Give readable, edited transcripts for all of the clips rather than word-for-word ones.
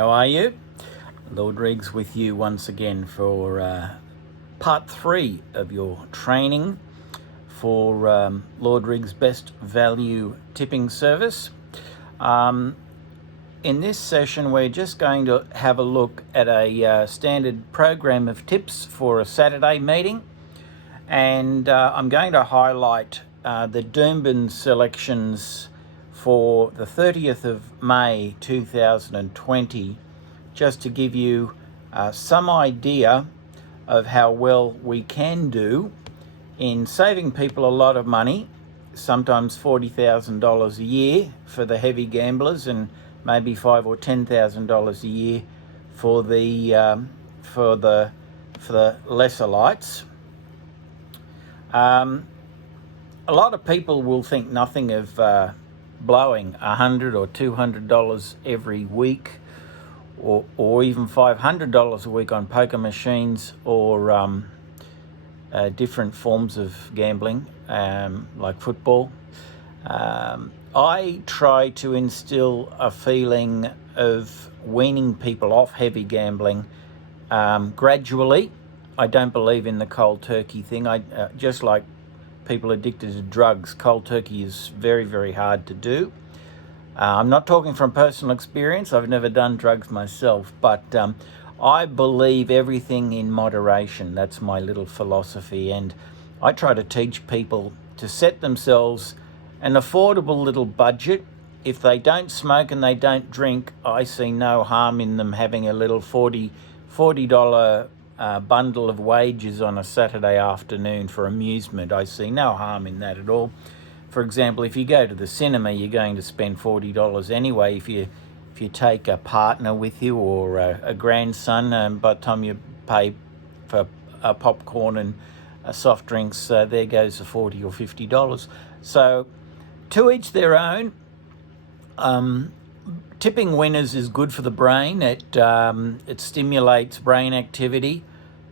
How are you? Lord Reags with you once again for part 3 of your training for Lord Reags Best Value tipping service. In this session, we're just going to have a look at a standard program of tips for a Saturday meeting, and I'm going to highlight the Doomben selections for the 30th of May 2020, just to give you some idea of how well we can do in saving people a lot of money, sometimes $40,000 a year for the heavy gamblers, and maybe $5,000 or $10,000 a year for the lesser lights. A lot of people will think nothing of blowing $100 or $200 every week, or even $500 a week on poker machines or different forms of gambling, like football. I try to instill a feeling of weaning people off heavy gambling gradually. I don't believe in the cold turkey thing. Just like people addicted to drugs, cold turkey is very, very hard to do. I'm not talking from personal experience. I've never done drugs myself, but I believe everything in moderation. That's my little philosophy, and I try to teach people to set themselves an affordable little budget. If they don't smoke and they don't drink, I see no harm in them having a little $40 bundle of wages on a Saturday afternoon for amusement. I see no harm in that at all. For example, if you go to the cinema, you're going to spend $40 anyway. If you take a partner with you or a grandson, by the time you pay for popcorn and soft drinks, there goes the $40 or $50. So to each their own. Tipping winners is good for the brain. It stimulates brain activity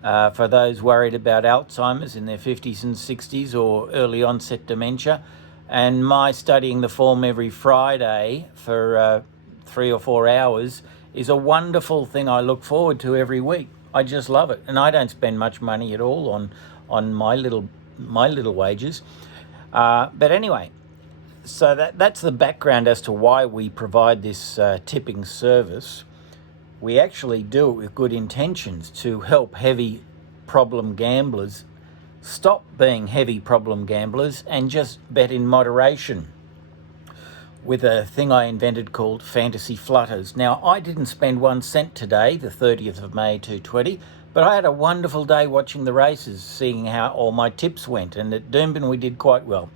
for those worried about Alzheimer's in their 50s and 60s or early onset dementia. And my studying the form every Friday for 3 or 4 hours is a wonderful thing I look forward to every week. I just love it, and I don't spend much money at all on my little wages. But anyway, so that's the background as to why we provide this tipping service. We actually do it with good intentions to help heavy problem gamblers stop being heavy problem gamblers and just bet in moderation, with a thing I invented called Fantasy Flutters. Now, I didn't spend 1 cent today, the 30th of May 2020, but I had a wonderful day watching the races, seeing how all my tips went, and at Doomben we did quite well.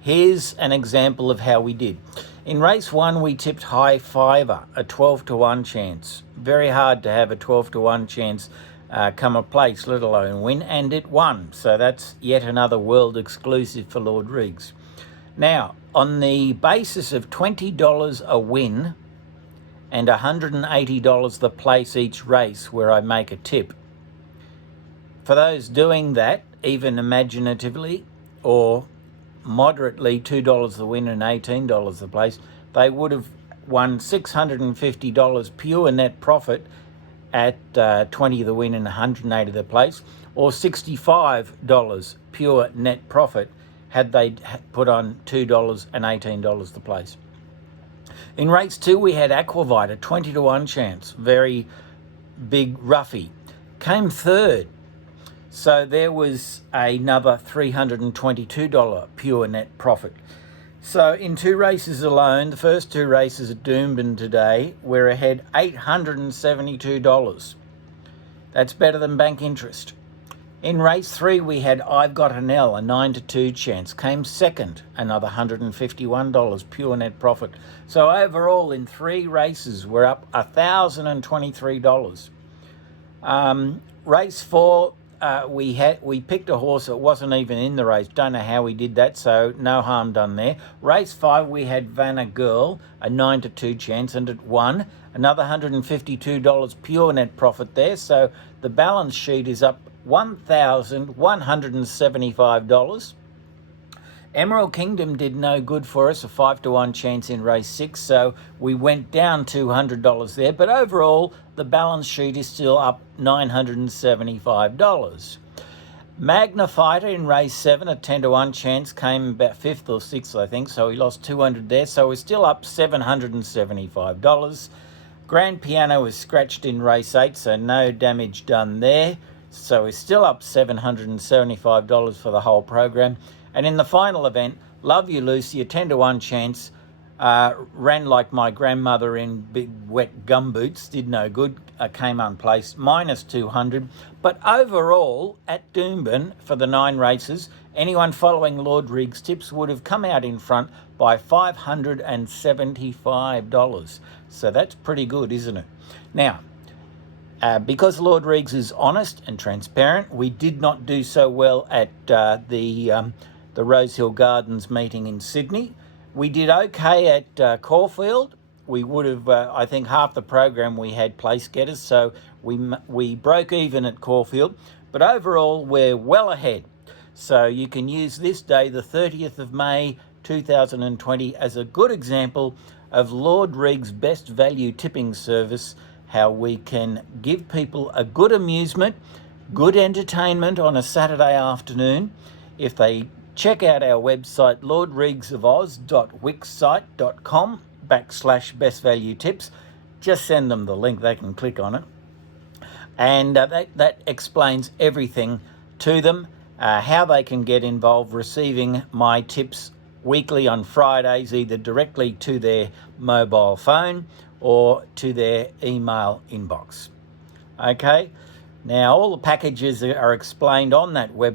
Here's an example of how we did. In race 1, we tipped high fiver, a 12-to-1 chance. Very hard to have a 12-to-1 chance come a place, let alone win, and it won. So that's yet another world exclusive for Lord Reags. Now, on the basis of $20 a win and $180 the place each race where I make a tip, for those doing that, even imaginatively or moderately, $2 the win and $18 the place, they would have won $650 pure net profit at 20 the win and 180 the place, or $65 pure net profit had they put on $2 and $18 the place. In race 2, we had Aquavite, a 20-to-1 chance, very big roughie, came third. So there was another $322 pure net profit. So in 2 races alone, the first 2 races at Doomben today, we're ahead $872. That's better than bank interest. In race 3, we had I've Got an L, a 9-to-2 chance, came second, another $151 pure net profit. So overall, in 3 races, we're up $1,023. Race 4, we picked a horse that wasn't even in the race. Don't know how we did that, so no harm done there. Race 5, we had Vanna Girl, a 9-to-2 chance, and it won. Another $152 pure net profit there, so the balance sheet is up $1,175. Emerald Kingdom did no good for us, a 5-to-1 chance in race 6, so we went down $200 there, but overall the balance sheet is still up $975. Magnifier in race 7, a 10-to-1 chance, came about 5th or 6th, I think, so he lost 200 there, so we're still up $775. Grand Piano was scratched in race 8, so no damage done there, so we're still up $775 for the whole program. And in the final event, Love You Lucy, a 10-to-1 chance, ran like my grandmother in big wet gumboots, did no good, came unplaced, minus 200. But overall, at Doomben, for the 9 races, anyone following Lord Reags' tips would have come out in front by $575. So that's pretty good, isn't it? Now, because Lord Reags is honest and transparent, we did not do so well at the Rosehill Gardens meeting in Sydney. We did okay at Caulfield. We would have, I think, half the program we had place getters, so we broke even at Caulfield. But overall, we're well ahead. So you can use this day, the 30th of May 2020, as a good example of Lord Reags' Best Value tipping service, how we can give people a good amusement, good entertainment on a Saturday afternoon if they check out our website, lordreagsofoz.wixsite.com/best value tips. Just send them the link, they can click on it. And that explains everything to them, how they can get involved receiving my tips weekly on Fridays, either directly to their mobile phone or to their email inbox. Okay, now all the packages are explained on that website.